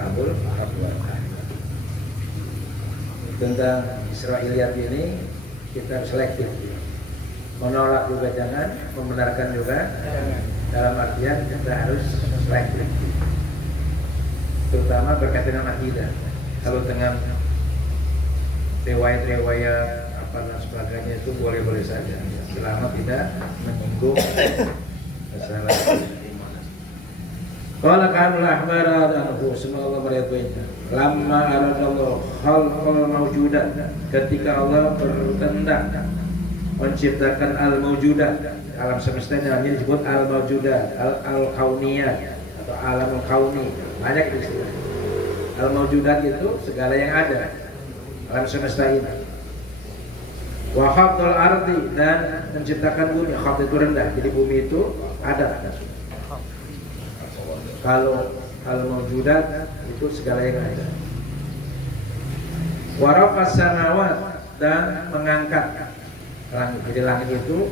kabul perbuatan. Tentang Israiliyat ini kita selektif, menolak juga jangan, membenarkan juga dalam artian kita harus selektif, terutama berkaitan dengan akidah. Kalau dengan riwayat-riwayat apa dan sebagainya itu boleh-boleh saja, selama tidak menyinggung masalah iman. Qala kanul ahbara anhu, semoga Allah meridhoinya. Lamma aradallahu khalqal mawjudat, ketika Allah berkehendak menciptakan al-mawjudat, alam semesta namanya disebut al-mawjudat, al-kauniyat atau alam kauni, banyak istilah. Al-mawjudat itu segala yang ada alam semesta ini. Wa khalqal ardi, dan menciptakan bumi. Khalq itu rendah, jadi bumi itu ada. Kalau al-mawjudat itu segala yang ada. Wa rafa'as samawat, dan mengangkat langit. Jadi langit itu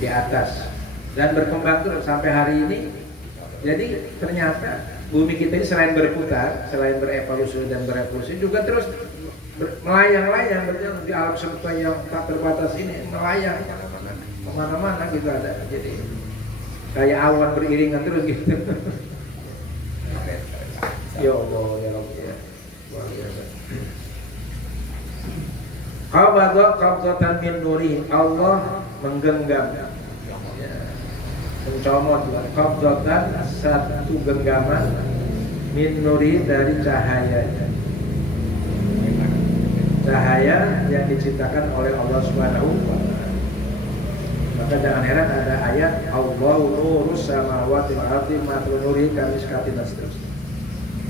di atas dan berkembang terus sampai hari ini. Jadi ternyata bumi kita ini selain berputar, selain berevolusi dan berevolusi, juga terus melayang-layang berjalan di alam semesta yang tak terbatas ini, melayang kemana-mana gitu ada. Jadi kayak awan beriringan terus gitu. Ya Allah, ya Allah, ya luar biasa. Qabadha qabdatan min nuri, Allah menggenggam, ya, mencomot qabdatan, satu genggaman, min nuri, dari cahayanya, cahaya yang diciptakan oleh Allah Subhanahu wa ta'ala. Maka jangan heran ada ayat Allahu nurus samawati wal ardi matlu nuri kamiskatin, dan seterusnya.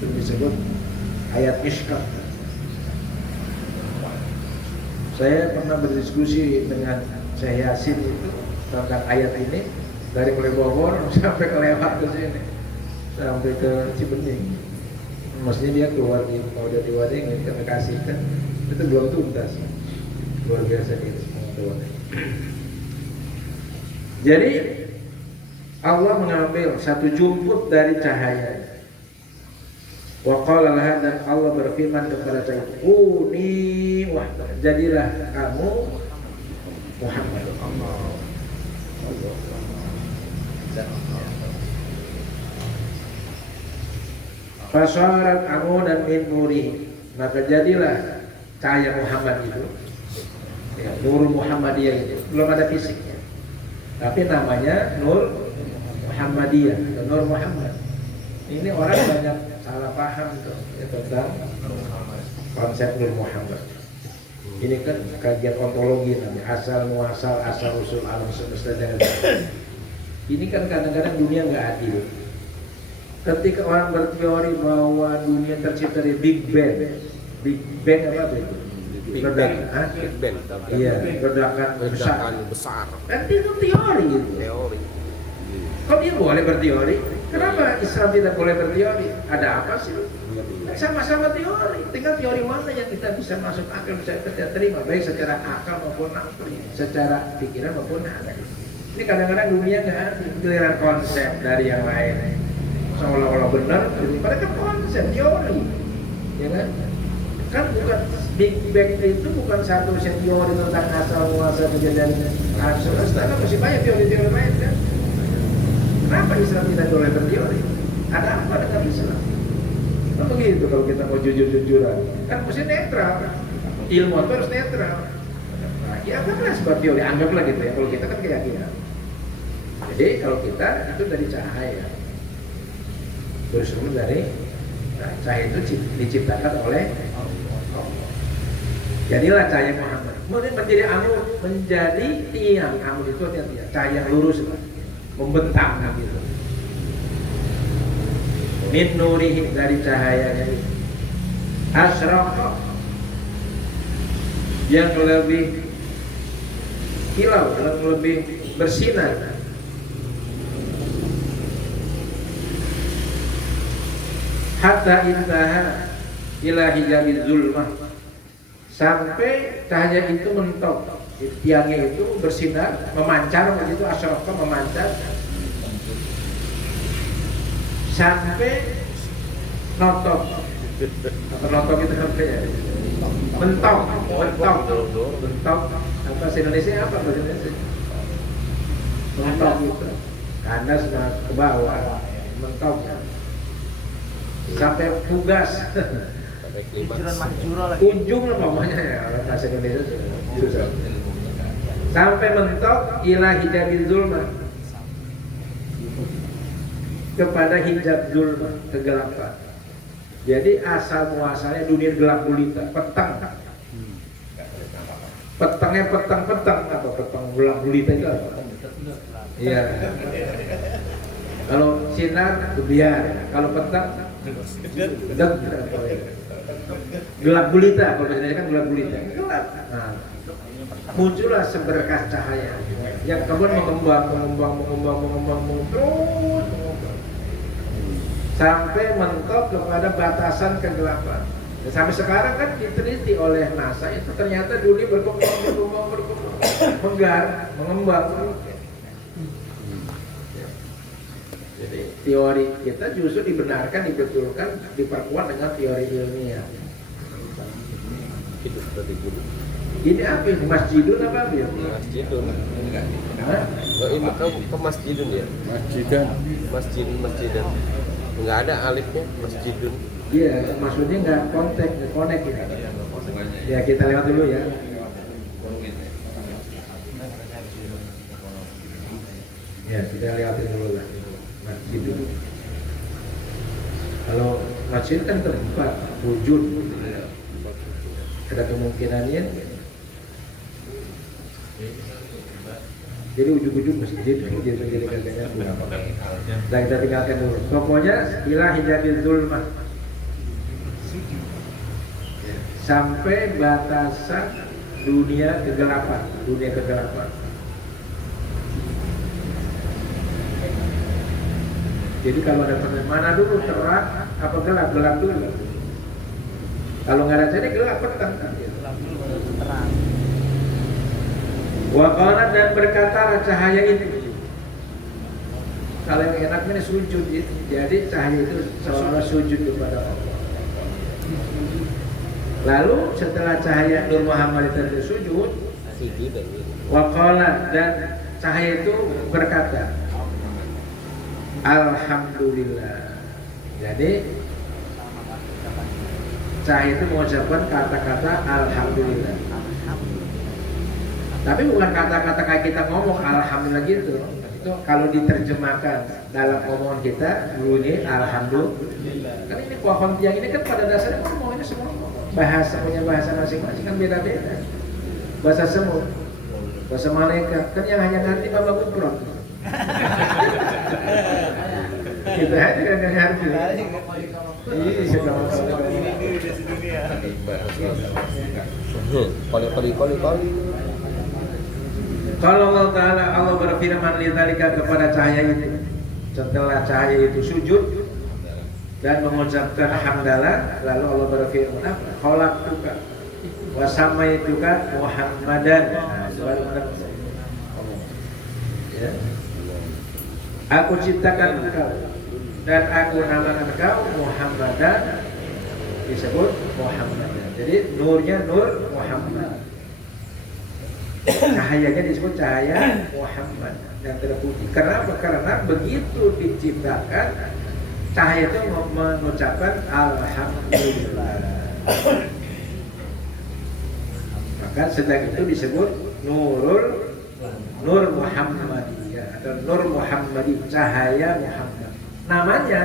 Itu disebut ayat Mishkat. Saya pernah berdiskusi dengan Syekh Yasin itu tentang ayat ini, dari mulai Bogor sampai ke lewat ke sini, sampai ke Cibening. Maksudnya dia keluar mau dari Waringin ke Bekasi kan, itu belum tuntas. Luar biasa gitu. Jadi Allah mengambil satu jumput dari cahaya. Wa qala laha, dan Allah berfirman kepada cahaya, kuni wahda, jadilah kamu Muhammad. Fasarat amudan min nuri, maka jadilah cahaya Muhammad itu, ya, Nur Muhammadiyah itu belum ada fisiknya, tapi namanya Nur Muhammadiyah atau Nur Muhammad. Ini orang banyak salah paham tuh ya, tentang konsep Nur Muhammad. Ini kan kajian ontologi namanya, asal muasal, asal usul alam semesta dan ini kan kadang-kadang dunia nggak adil. Ketika orang berteori bahwa dunia tercipta dari Big Bang apa itu? Ledakan, iya, ledakan besar. Nanti itu teori. Kok dia boleh berteori? Kenapa Islam tidak boleh berteori? Ada apa sih? Sama-sama teori. Tinggal teori mana yang kita bisa masuk akal, bisa kita terima, baik secara akal maupun akli, secara pikiran maupun hati. Ini kadang-kadang dunia nggak ada giliran konsep dari yang lain. Seolah-olah benar, padahal kan konsep teori, ya kan? Kan bukan Big Bang itu bukan satu teori tentang asal muasal kejadian alam semesta, kan masih banyak teori-teori lain kan? Kenapa Islam tidak boleh berteori? Ada apa dengan Islam? Kan begitu kalau kita mau jujur-jujuran, kan mesti netral. Ilmu itu harus netral. Nah, ya anggaplah sebuah teori, anggaplah gitu ya. Kalau kita kan keyakinan. Jadi kalau kita itu dari cahaya, bersumber dari cahaya itu diciptakan oleh Allah. Jadilah cahaya Muhammad. Kemudian menjadi amur, menjadi tiang. Amur itu artinya tiang, cahaya yang lurus, membentang gitu. Min nurihi, dari cahayanya itu. Asraqa, yang lebih kilau, yang lebih bersinar. Hatta intaha ila hijabiz zulmah, sampai cahaya itu mentok, tiangnya itu bersinar, memancar begitu, asraqa, memancar sampai Notok. Apa notok itu apa ya? Mentok. Apa bahasa Indonesia apa bahasa Indonesia? Mentok itu. Kandas ke bawah. Mentok. Sampai tugas. Ujung lah pokoknya ya bahasa Indonesia susah. Sampai mentok ila hijabil zulma, kepada hijab zulma, kegelapan. Jadi asal muasalnya dunia gelap gulita, petang. Petangnya petang apa petang gelap gulita itu apa? Iya. Kalau sinar biar, kalau petang gelap gulita, kalau biasanya kan gelap gulita. Gelap. Nah, muncullah seberkas cahaya yang kemudian mengembang terus sampai mentok kepada batasan kegelapan. Dan sampai sekarang kan diteliti oleh NASA itu ternyata dunia berkembang, mengembang. Jadi teori kita justru dibenarkan, dibetulkan, diperkuat dengan teori ilmiah. Itu seperti guru. Ini apa itu? Masjidun apa ya? Masjidun. Oh, ini ke masjidun ya? Masjidan. Enggak ada alifnya, masjidun. Iya, maksudnya nggak connect ya. Ya kita lewat dulu ya. Ya kita lewatin dulu lah. Masjidun. Kalau masjid kan tempat wujud, ada kemungkinannya. Jadi ujung-ujung masjid menjadi kagaknya. Dan kita tinggalkan dulu. Pokoknya ilah hijabil zulmah, sampai batasan dunia kegelapan. Jadi kalau ada pertanyaan mana dulu terang apa gelap dulu. Kalau nggak ada jadi gelap petang. Terang. Waqalat dan berkata cahaya itu. Kalau yang enaknya sujud gitu. Jadi cahaya itu seolah sujud kepada Allah. Lalu setelah cahaya Nur Muhammad itu sujud, waqalat dan cahaya itu berkata, Alhamdulillah. Jadi cahaya itu mengucapkan kata-kata Alhamdulillah. Tapi bukan kata-kata kayak kita ngomong Alhamdulillah gitu. Itu kalau diterjemahkan dalam omongan kita bunyi Alhamdulillah. Kan ini pohon tiang ini kan pada dasarnya ngomong ini semua punya bahasa masing-masing kan beda-beda. Bahasa semut, bahasa malaikat kan yang hanya ngerti Bapak Gubron. Kita aja kan yang ngerti. Kali. Kalau Allah Ta'ala Allah berfirman lidzalika kepada cahaya itu, setelah cahaya itu sujud dan mengucapkan hamdalah, lalu Allah berfirman apa? Khalaqtuka wa samaituka Muhammadan. Ya. Aku ciptakan engkau dan aku namakan engkau Muhammadan, disebut Muhammadan. Jadi nurnya Nur Muhammad. Cahayanya disebut cahaya Muhammad yang terputih. Kenapa? Karena begitu diciptakan cahaya itu mengucapkan Alhamdulillah. Maka sedang itu disebut Nur Muhammadiyah atau Nur Muhammadi, cahaya Muhammad. Namanya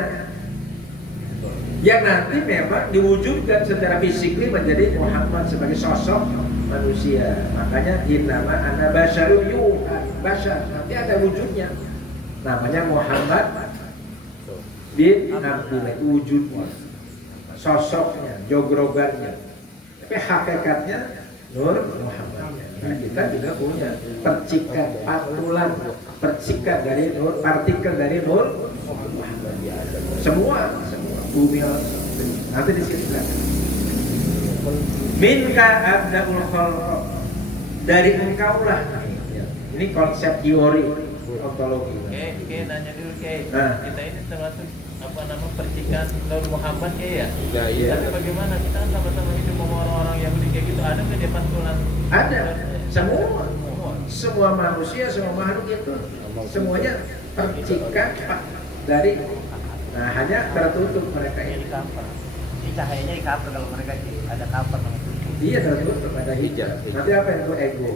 yang nanti memang diwujudkan secara fisik menjadi Muhammad sebagai sosok manusia. Makanya innama ana basyarun yuha, basyar nanti ada wujudnya. Namanya Muhammad bin Abdullah, wujudnya, sosoknya, jogrogannya. Tapi hakikatnya Nur Muhammad. Nah, kita juga punya percikan dari Nur, partikel dari Nur Muhammad. Semua bumi nanti di sini minka abdul khalq, dari engkaulah. Ini konsep teori ontologi. Oke, nanya dulu Nah. Kita ini termasuk percikan Nur Muhammad ya. Ya iya. Tapi bagaimana kita kan sama-sama hidup sama orang-orang Yahudi kayak gitu, ada nggak dia pantulan? Ada, semua manusia, semua makhluk itu semuanya percikan dari, nah hanya tertutup mereka Jadi ini. cover. Ini cahayanya di cover kalau mereka ada cover namanya. Iya tertutup, ada hijab. Nanti apa itu ego?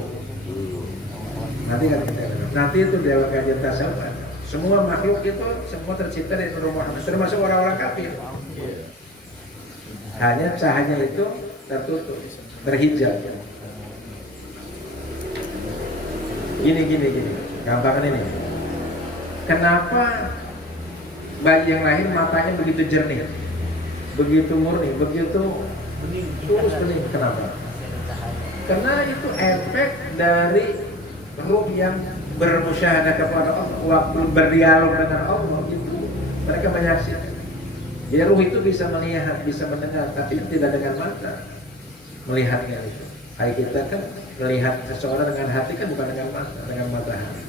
Nanti kan kita nanti itu dalam kajian tasawuf. Semua makhluk itu semua tercipta dari Nur Muhammad, termasuk orang-orang kafir. Hanya cahaya itu tertutup, terhijab. Gini, gampangan ini. Kenapa bayi yang lahir matanya begitu jernih, begitu murni, begitu tulus bening? Kenapa? Karena itu efek dari ruh yang bermusyahadah kepada Allah, waktu berdialog dengan Allah itu mereka menyaksikan. Jadi ruh itu bisa melihat, bisa mendengar, tapi tidak dengan mata melihatnya itu. Kayak kita kan melihat seseorang dengan hati kan bukan dengan mata, dengan mata hati.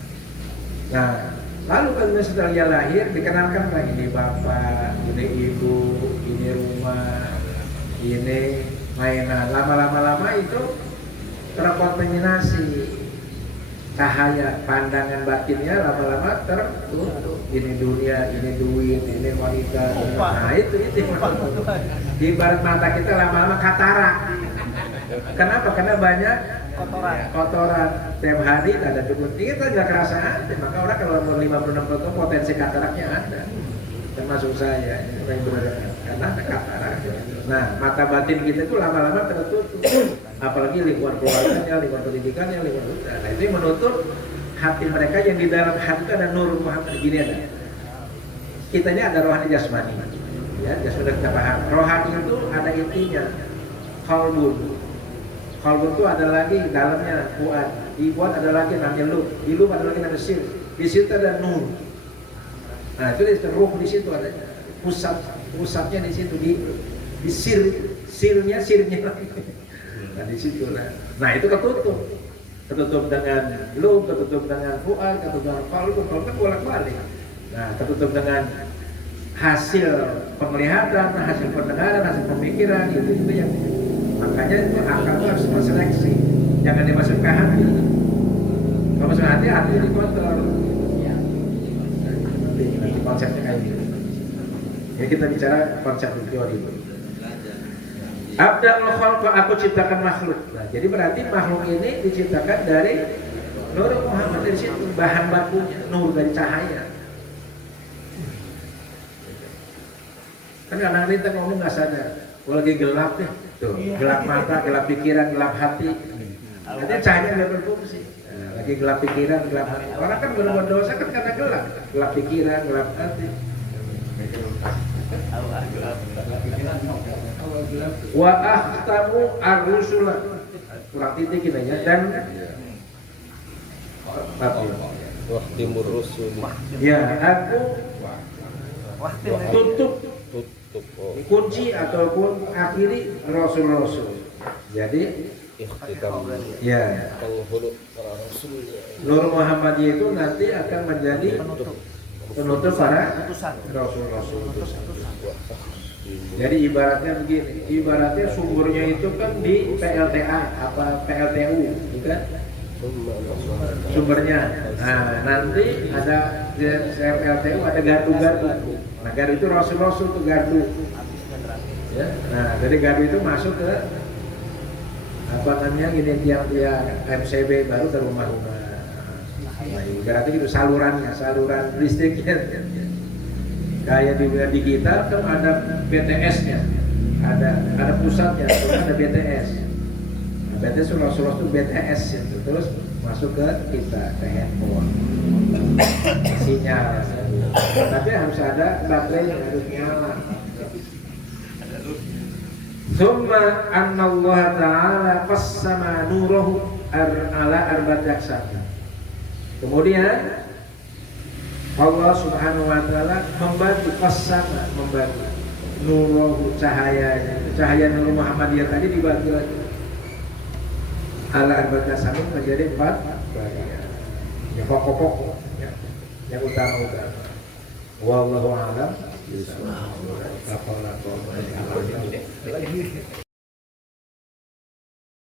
Nah, lalu kalau setelah dia lahir dikenalkan lagi, ini bapak, ini ibu, ini rumah, ini mainan. Lama-lama itu terkontaminasi cahaya pandangan batinnya, lama-lama tertutup. Ini dunia, ini duit, ini wanita. Nah itu ibarat mata kita lama-lama katarak. Kenapa? Karena banyak kotoran. Tiap hari ada cukup kita nggak kerasa ada. Maka orang kalau umur 56 tahun potensi kataraknya ada. Termasuk saya, ini orang benar karena ada katarak. Nah mata batin kita itu lama-lama tertutup. Apalagi lingkungan keluarganya, lingkungan pendidikannya, lingkungan usaha. Nah itu yang menutup hati mereka yang di dalam hati itu ada Nur Muhammad. Gini ada. Kitanya ada rohani jasmani. Ya, sudah kita paham. Rohani itu ada intinya. Qalbun. Qalbun itu ada lagi dalamnya fuad. Di fuad ada lagi namanya lub. Di lub ada lagi namanya sir. Di situ ada nur. Nah itu ruh di situ adanya. Pusatnya di situ di sirnya lagi. Nah di situ lah. Nah itu ketutup dengan lub, ketutup dengan fuad, ketutup dengan qalbun kan bolak-balik. Nah tertutup dengan hasil penglihatan, hasil pendengaran, hasil pemikiran, itu yang makanya itu akal itu harus menseleksi, jangan dimasuk ke hati. Kalau masuk hati dikontrol. Nanti konsepnya kayak gitu. Ya kita bicara konsep teori dulu. Abdal khalq, aku ciptakan makhluk. Nah, jadi berarti makhluk ini diciptakan dari Nur Muhammad, dari situ bahan bakunya nur, dari cahaya. Kan kadang-kadang kita ngomong nggak sadar, kalau lagi gelap nih, tuh gelap mata, gelap pikiran, gelap hati. Artinya cahaya nggak berfungsi. Nah, lagi gelap pikiran, gelap hati. Orang kan berbuat dosa kan karena gelap pikiran, gelap hati. Wa akhtamu ar-rusula, kurang titik kita ya, dan Timur Rusul. ya aku tutup kunci ataupun akhiri Rasul. Jadi ya Nur Muhammadiyah itu nanti akan menjadi penutup para Rasul. Jadi ibaratnya begini, ibaratnya sumbernya itu kan di PLTA apa PLTU, bukan? Sumbernya. Nah, nanti ada di PLTU ada gardu. Nah, gardu itu Rasul tuh gardu. Ya. Nah, dari gardu itu masuk ke apa namanya ini tiang MCB baru ke rumah-rumah. Nah, ibaratnya itu saluran listriknya. Kayak di digital kan ada BTS-nya, ada pusatnya, terus ada BTS. Nah, BTS Rasulullah itu BTS itu terus masuk ke kita ke handphone, sinyal. Tapi harus ada baterai, harus nyala. Summa anna Allah Ta'ala qassama nurahu ala arba'ati aqsam. Kemudian Allah Subhanahu wa Ta'ala membagi nurahu, cahaya Nur Muhammadiyah tadi dibagi lagi ala arba'ati aqsam menjadi 4 bagian. Ya pokok-pokok yang utama. Wallahu a'lam. Lapor-lapor.